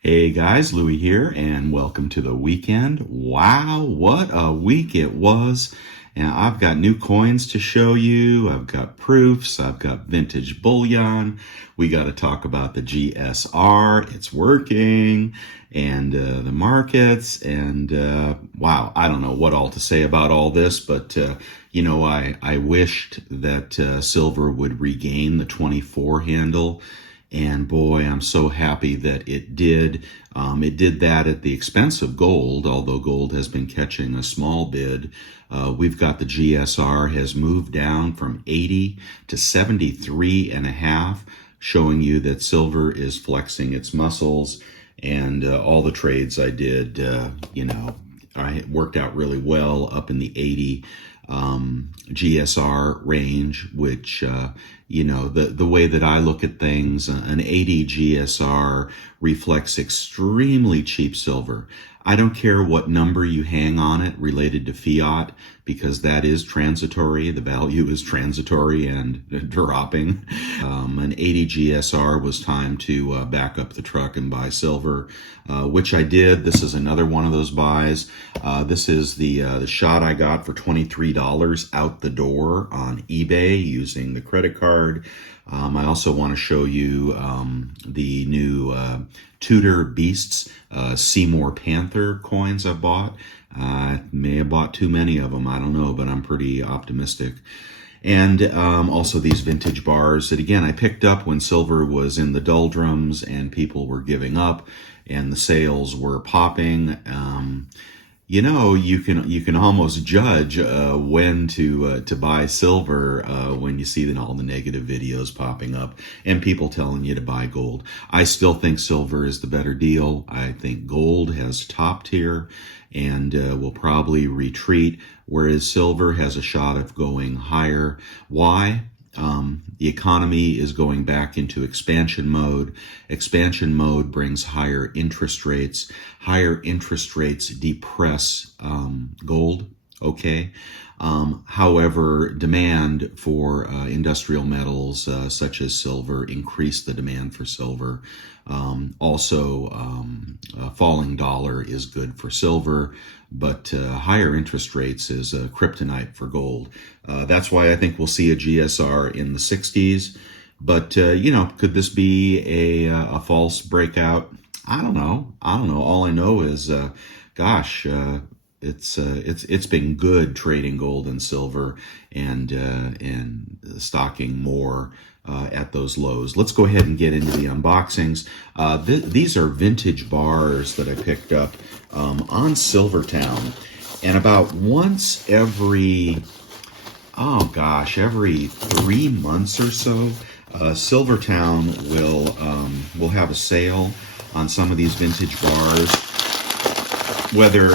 Hey guys, Louie here, and welcome to the weekend. Wow, what a week it was. And I've got new coins to show you. I've got proofs. I've got vintage bullion. We got to talk about the GSR. It's working. And the markets. And wow, I don't know what all to say about all this, but I wished that silver would regain the 24 handle. And boy, I'm so happy that it did. It did that at the expense of gold, although gold has been catching a small bid. We've got the GSR has moved down from 80 to 73 and a half, showing you that silver is flexing its muscles. And all the trades I did, I worked out really well up in the 80 GSR range, which, the way that I look at things, an 80 GSR reflects extremely cheap silver. I don't care what number you hang on it related to fiat, because that is transitory. The value is transitory and dropping. An 80 GSR was time to back up the truck and buy silver, which I did. This is another one of those buys. This is the shot I got for $23 out the door on eBay using the credit card. I also want to show you the new Tudor Beasts Seymour Panther coins I bought. I may have bought too many of them, I don't know, but I'm pretty optimistic. And also these vintage bars that, again, I picked up when silver was in the doldrums and people were giving up and the sales were popping. You can almost judge when to buy silver when you see all the negative videos popping up and people telling you to buy gold. I still think silver is the better deal. I think gold has topped here and will probably retreat, whereas silver has a shot of going higher. Why? The economy is going back into expansion mode. Expansion mode brings higher interest rates. Higher interest rates depress gold, okay? However, demand for industrial metals such as silver increase the demand for silver. Also, a falling dollar is good for silver, but higher interest rates is kryptonite for gold. That's why I think we'll see a GSR in the 60s. But, could this be a false breakout? I don't know. All I know is, it's been good trading gold and silver and stocking more at those lows. Let's go ahead and get into the unboxings. These are vintage bars that I picked up on Silvertown, and about once every 3 months or so, Silvertown will have a sale on some of these vintage bars, whether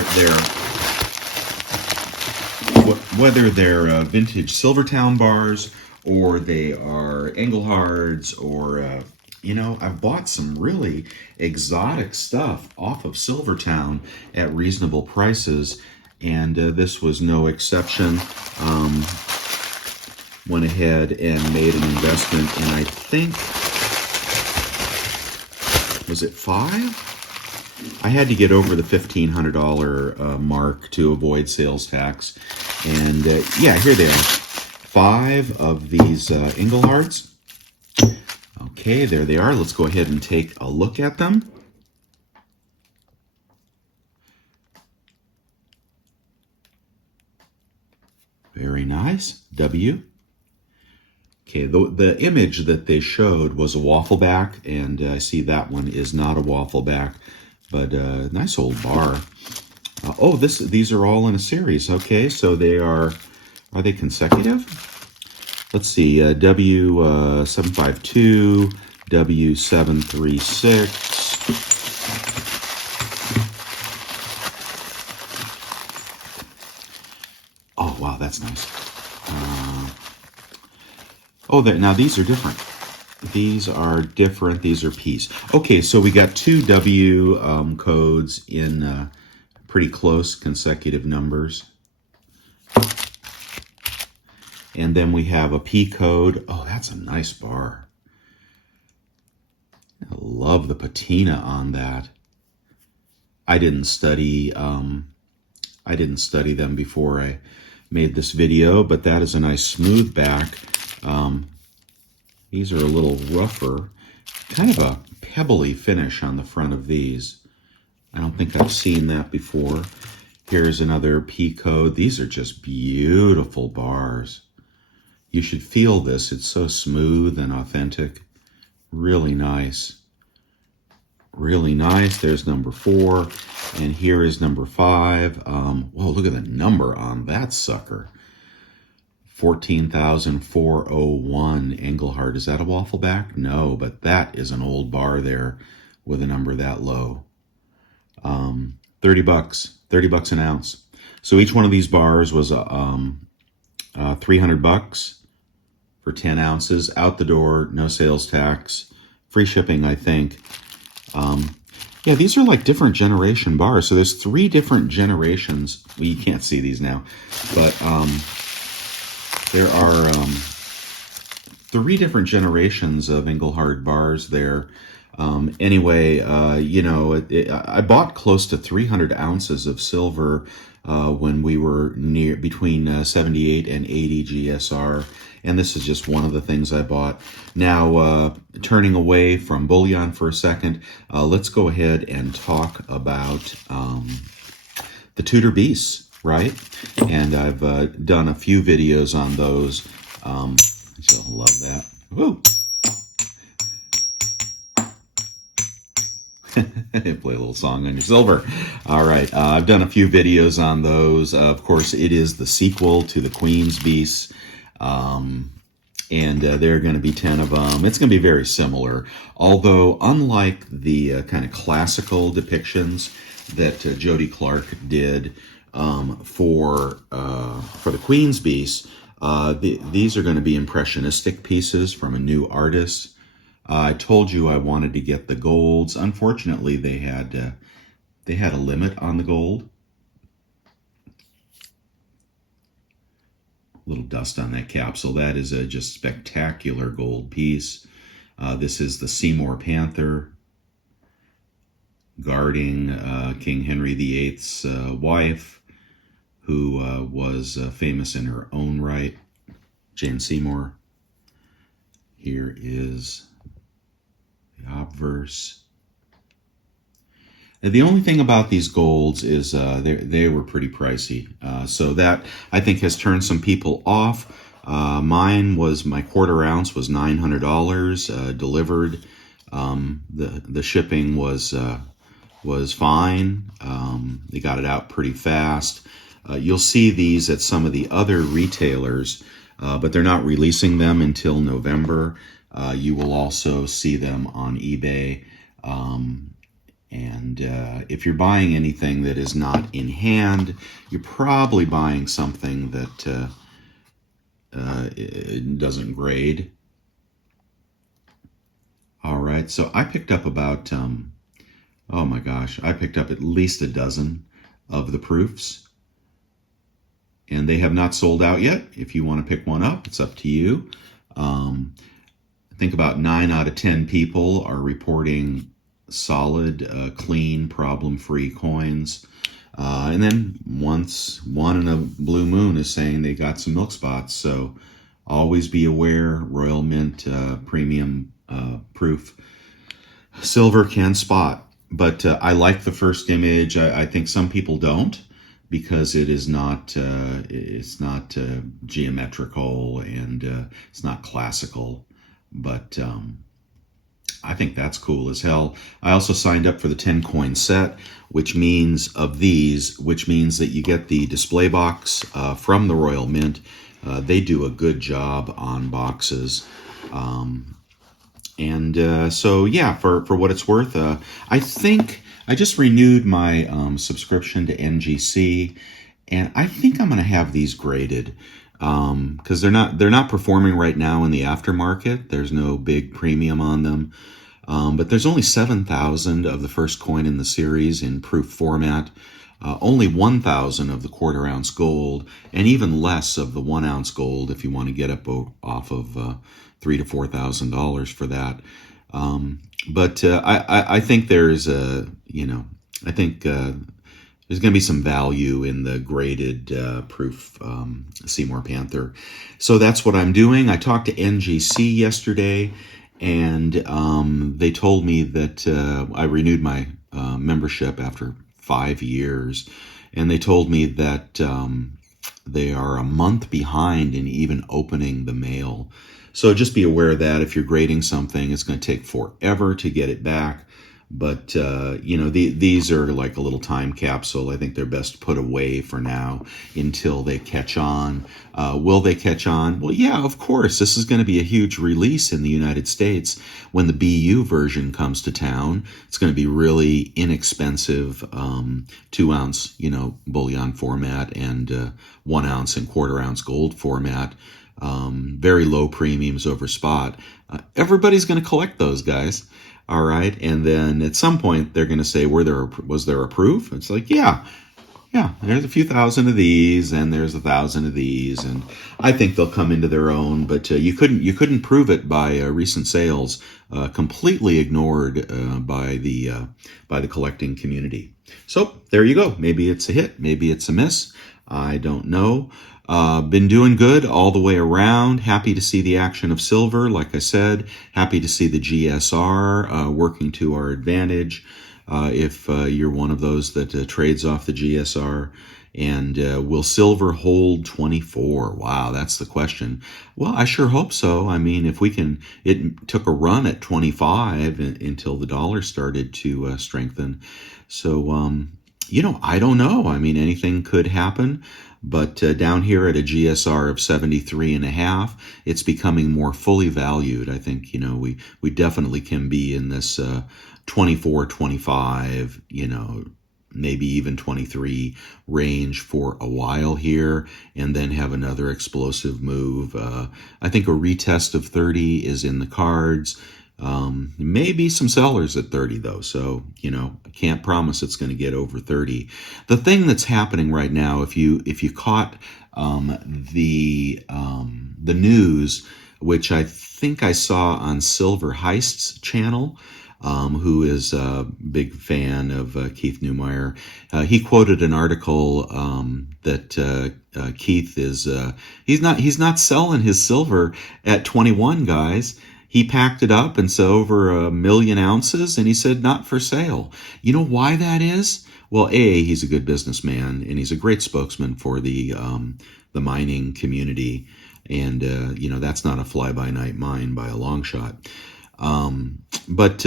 they're vintage Silvertown bars or they are Englehards or I've bought some really exotic stuff off of Silvertown at reasonable prices, and this was no exception. Went ahead and made an investment in, I think, was it 5? I had to get over the $1,500 mark to avoid sales tax. And here they are. 5 of these Englehards. Okay, there they are. Let's go ahead and take a look at them. Very nice. W. Okay, the image that they showed was a waffle back, and I see that one is not a waffle back, but nice old bar. These are all in a series. Okay, so are they consecutive? Let's see, W752, W736. Oh, wow, that's nice. Now these are different. These are different. These are P's. Okay, so we got 2 W codes in pretty close consecutive numbers. And then we have a P code. Oh, that's a nice bar. I love the patina on that. I didn't study them before I made this video, but that is a nice smooth back. These are a little rougher, kind of a pebbly finish on the front of these. I don't think I've seen that before. Here's another P code. These are just beautiful bars. You should feel this. It's so smooth and authentic. Really nice. Really nice. There's number 4. And here is number 5. Whoa, look at the number on that sucker. 14,401 Engelhardt. Is that a waffle back? No, but that is an old bar there with a number that low. 30 bucks. 30 bucks an ounce. So each one of these bars was 300 bucks for 10 ounces. Out the door, no sales tax. Free shipping, I think. Yeah, these are like different generation bars. So there's 3 different generations. Well, you can't see these now, but there are 3 different generations of Engelhardt bars there. Anyway, I bought close to 300 ounces of silver when we were between 78 and 80 GSR. And this is just one of the things I bought. Now, turning away from bullion for a second, let's go ahead and talk about the Tudor Beasts, right? And I've done a few videos on those. You'll love that. Woo! Play a little song on your silver. All right, I've done a few videos on those. Of course, it is the sequel to the Queen's Beasts. And there are going to be 10 of them. It's going to be very similar, although unlike the kind of classical depictions that Jody Clark did for the Queen's Beasts, these are going to be impressionistic pieces from a new artist. I told you I wanted to get the golds. Unfortunately, they had a limit on the gold. Little dust on that capsule. That is a just spectacular gold piece. This is the Seymour Panther guarding King Henry VIII's wife, who was famous in her own right, Jane Seymour. Here is the obverse. The only thing about these golds is they were pretty pricey. So that, I think, has turned some people off. My quarter ounce was $900 delivered. The shipping was fine. They got it out pretty fast. You'll see these at some of the other retailers, but they're not releasing them until November. You will also see them on eBay. And if you're buying anything that is not in hand, you're probably buying something that it doesn't grade. All right, so I picked up about, oh my gosh, I picked up at least a dozen of the proofs. And they have not sold out yet. If you want to pick one up, it's up to you. I think about 9 out of 10 people are reporting solid, clean, problem-free coins. And then one in a blue moon is saying they got some milk spots. So always be aware, Royal Mint premium proof silver can spot. But I like the first image. I think some people don't, because it is not it's not geometrical and it's not classical. But I think that's cool as hell. I also signed up for the 10 coin set, which means that you get the display box from the Royal Mint. They do a good job on boxes. So yeah, for what it's worth, I think I just renewed my subscription to NGC, and I think I'm going to have these graded. Because they're not performing right now in the aftermarket. There's no big premium on them. But there's only 7,000 of the first coin in the series in proof format, only 1,000 of the quarter ounce gold, and even less of the 1 ounce gold if you want to get up off of $3,000 to $4,000 for that. But I think there's a, I think there's going to be some value in the graded proof Seymour Panther. So that's what I'm doing. I talked to NGC yesterday, and they told me that I renewed my membership after 5 years, and they told me that they are a month behind in even opening the mail. So just be aware of that. If you're grading something, it's going to take forever to get it back. But these are like a little time capsule. I think they're best put away for now until they catch on. Will they catch on? Well, yeah, of course. This is going to be a huge release in the United States when the BU version comes to town. It's going to be really inexpensive, 2-ounce, bullion format, and 1-ounce and quarter-ounce gold format. Very low premiums over spot. Everybody's going to collect those, guys. All right. And then at some point they're going to say, was there a proof? It's like, yeah, there's a few thousand of these and there's 1,000 of these. And I think they'll come into their own, but you couldn't prove it by recent sales, completely ignored by the collecting community. So there you go. Maybe it's a hit. Maybe it's a miss. I don't know. Been doing good all the way around. Happy to see the action of silver. Like I said, happy to see the GSR working to our advantage. If you're one of those that trades off the GSR. And will silver hold 24? Wow, that's the question. Well, I sure hope so. I mean, if we can, it took a run at 25 until the dollar started to strengthen. So, I don't know. I mean, anything could happen. But down here at a GSR of 73.5, it's becoming more fully valued. I think, we definitely can be in this 24, 25, maybe even 23 range for a while here, and then have another explosive move. I think a retest of 30 is in the cards. Maybe some sellers at 30 though, so I can't promise it's going to get over 30. The thing that's happening right now, if you caught the news, which I think I saw on Silver Heist's channel, who is a big fan of Keith Neumeyer, he quoted an article that Keith is he's not selling his silver at 21, guys. He packed it up and so over 1 million ounces, and he said, not for sale. You know why that is? Well, he's a good businessman, and he's a great spokesman for the mining community. And, that's not a fly-by-night mine by a long shot. But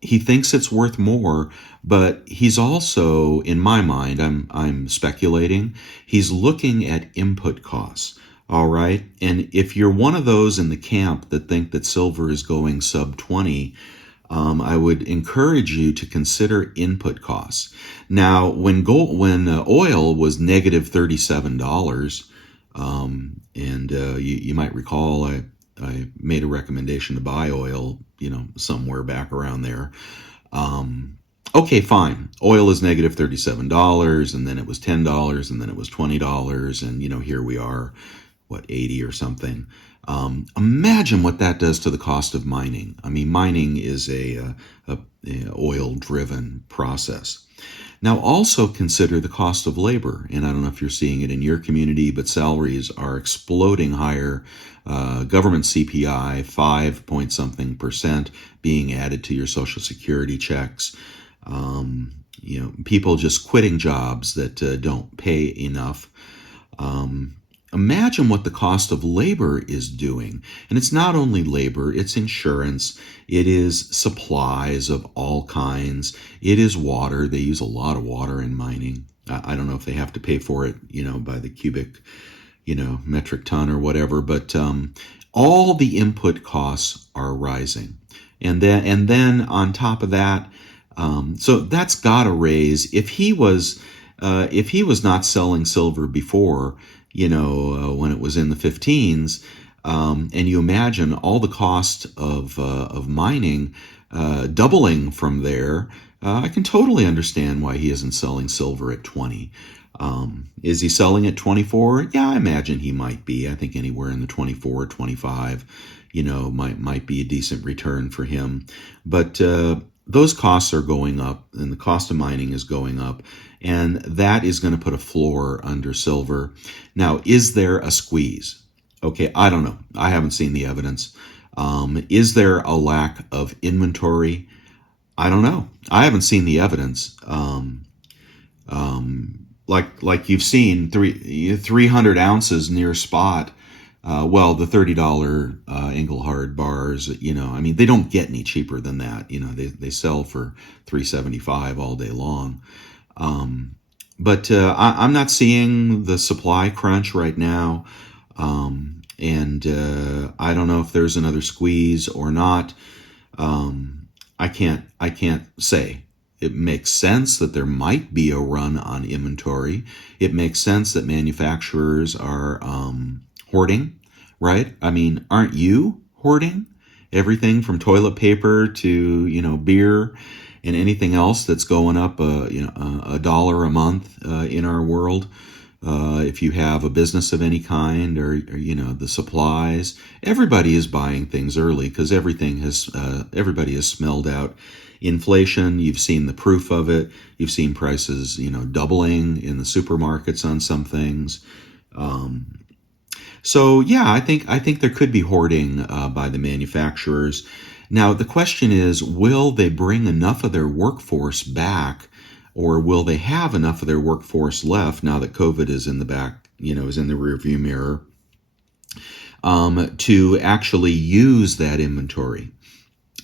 he thinks it's worth more, but he's also, in my mind, I'm speculating, he's looking at input costs. All right. And if you're one of those in the camp that think that silver is going sub 20, I would encourage you to consider input costs. Now, when oil was negative $37, and you might recall I made a recommendation to buy oil, somewhere back around there. Okay, fine. Oil is negative $37, and then it was $10, and then it was $20, and here we are. 80 or something. Imagine what that does to the cost of mining. I mean, mining is a oil-driven process. Now, also consider the cost of labor. And I don't know if you're seeing it in your community, but salaries are exploding higher. Government CPI, 5 point something % being added to your Social Security checks. People just quitting jobs that don't pay enough. Imagine what the cost of labor is doing. And it's not only labor, it's insurance, it is supplies of all kinds, it is water. They use a lot of water in mining. I don't know if they have to pay for it, by the cubic, metric ton or whatever, but all the input costs are rising. And then on top of that, so that's got to raise. If he was not selling silver before, when it was in the 15s, and you imagine all the cost of mining doubling from there, I can totally understand why he isn't selling silver at 20. Is he selling at 24? Yeah, I imagine he might be. I think anywhere in the 24, 25, might be a decent return for him. But those costs are going up, and the cost of mining is going up, and that is going to put a floor under silver. Now, is there a squeeze? Okay, I don't know. I haven't seen the evidence. Is there a lack of inventory? I don't know. I haven't seen the evidence. Like you've seen 300 ounces near spot. Well, the $30 Engelhard bars, I mean, they don't get any cheaper than that. They sell for $375 all day long. But I'm not seeing the supply crunch right now. And I don't know if there's another squeeze or not. I can't say. It makes sense that there might be a run on inventory. It makes sense that manufacturers are hoarding, right? I mean, aren't you hoarding? Everything from toilet paper to beer and anything else that's going up $1 a month in our world. If you have a business of any kind, or the supplies, everybody is buying things early because everybody has smelled out inflation. You've seen the proof of it. You've seen prices doubling in the supermarkets on some things. So yeah, I think there could be hoarding by the manufacturers. Now the question is, will they bring enough of their workforce back? Or will they have enough of their workforce left now that COVID is in the back, is in the rearview mirror, to actually use that inventory?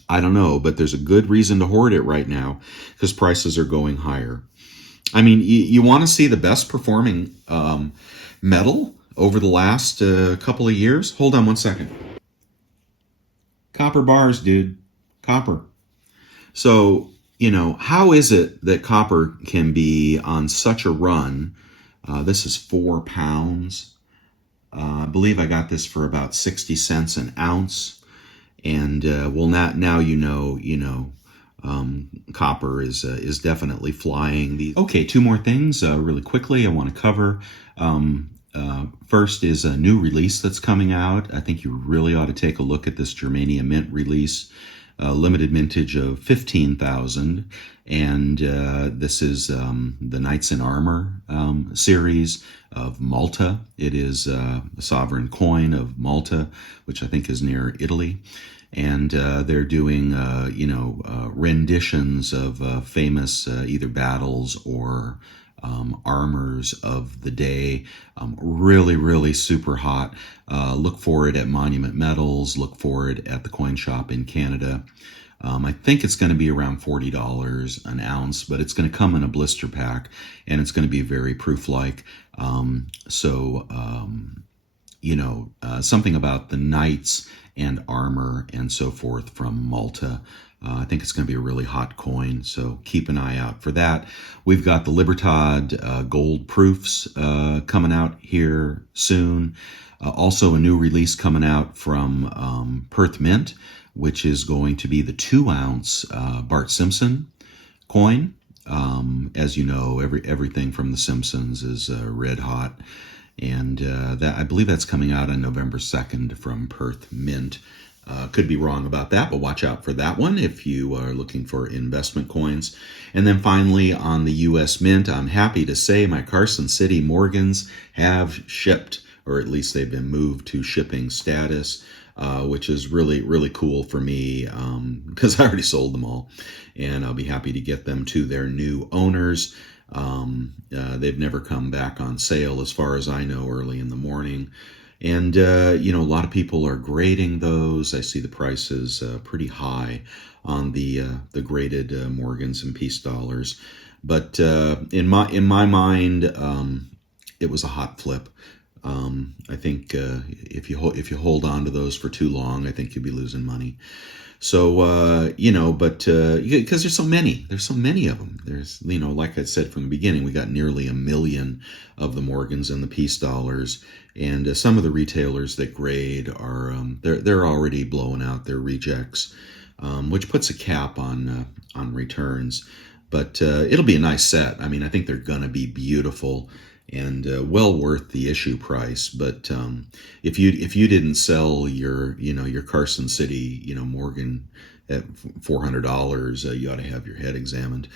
I don't know, but there's a good reason to hoard it right now because prices are going higher. I mean, you want to see the best performing metal over the last couple of years? Hold on one second. Copper bars, dude. Copper. So, how is it that copper can be on such a run? This is 4 pounds. I believe I got this for about 60 cents an ounce. And now copper is definitely flying. Okay, two more things really quickly I want to cover. First is a new release that's coming out. I think you really ought to take a look at this Germania Mint release. Limited mintage of 15,000, and this is the Knights in Armor series of Malta. It is a sovereign coin of Malta, which I think is near Italy, and they're doing renditions of famous either battles or armors of the day. Really super hot. Look for it at Monument Metals. Look for it at the coin shop in Canada. I think it's going to be around $40 an ounce, but it's going to come in a blister pack, and it's going to be very proof-like. Something about the knights and armor and so forth from Malta. I think it's going to be a really hot coin, so keep an eye out for that. We've got the Libertad gold proofs coming out here soon. Also a new release coming out from Perth Mint, which is going to be the 2-ounce Bart Simpson coin. As you know, everything from The Simpsons is red hot. And I believe that's coming out on November 2nd from Perth Mint. Could be wrong about that, but watch out for that one if you are looking for investment coins. And then finally, on the U.S. Mint, I'm happy to say my Carson City Morgans have shipped, or at least they've been moved to shipping status, which is really cool for me because I already sold them all, and I'll be happy to get them to their new owners. They've never come back on sale as far as I know early in the morning. And, a lot of people are grading those. I see the prices pretty high on the graded Morgans and Peace dollars. But in my mind, it was a hot flip. I think if you hold on to those for too long, I think you'll be losing money. So, because there's so many of them. There's, like I said from the beginning, we got nearly 1 million of the Morgans and the Peace dollars. And some of the retailers that grade are, they're already blowing out their rejects, which puts a cap on returns. But it'll be a nice set. I mean, I think they're going to be beautiful and well worth the issue price. But if you didn't sell your Carson City Morgan at $400, you ought to have your head examined.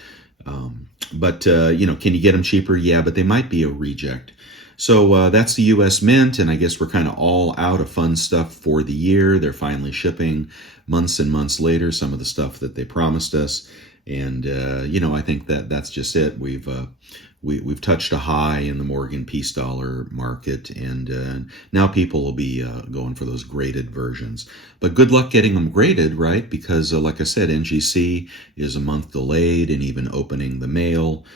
But can you get them cheaper? Yeah, but they might be a reject. So that's the U.S. Mint, and I guess we're kind of all out of fun stuff for the year. They're finally shipping months and months later some of the stuff that they promised us, and I think that's just it. We've touched a high in the Morgan Peace Dollar market, and now people will be going for those graded versions. But good luck getting them graded, right? Because like I said, NGC is a month delayed in even opening the mail.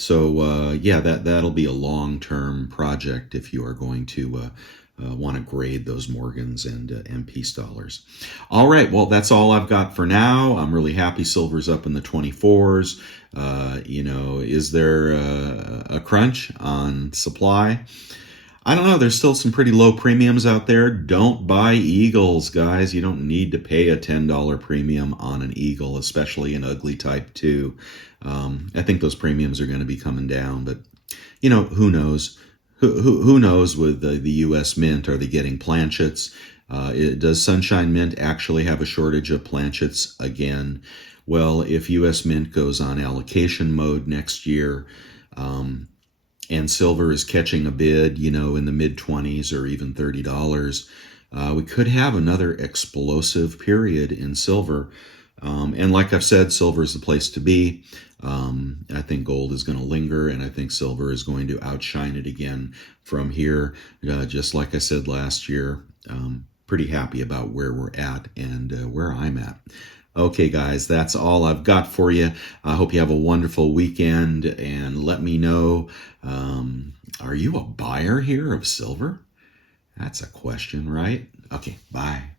That'll be a long-term project if you are going to want to grade those Morgans and Peace Dollars. All right, well, that's all I've got for now. I'm really happy silver's up in the 24s. Is there a crunch on supply? I don't know. There's still some pretty low premiums out there. Don't buy Eagles, guys. You don't need to pay a $10 premium on an Eagle, especially an ugly type 2. I think those premiums are going to be coming down, but who knows? Who knows with the U.S. Mint? Are they getting planchets? Does Sunshine Mint actually have a shortage of planchets again? Well, if U.S. Mint goes on allocation mode next year, and silver is catching a bid, in the mid-20s or even $30, we could have another explosive period in silver. And like I've said, silver is the place to be. I think gold is going to linger, and I think silver is going to outshine it again from here. Just like I said last year, pretty happy about where we're at and where I'm at. Okay, guys, that's all I've got for you. I hope you have a wonderful weekend, and let me know, are you a buyer here of silver? That's a question, right? Okay, bye.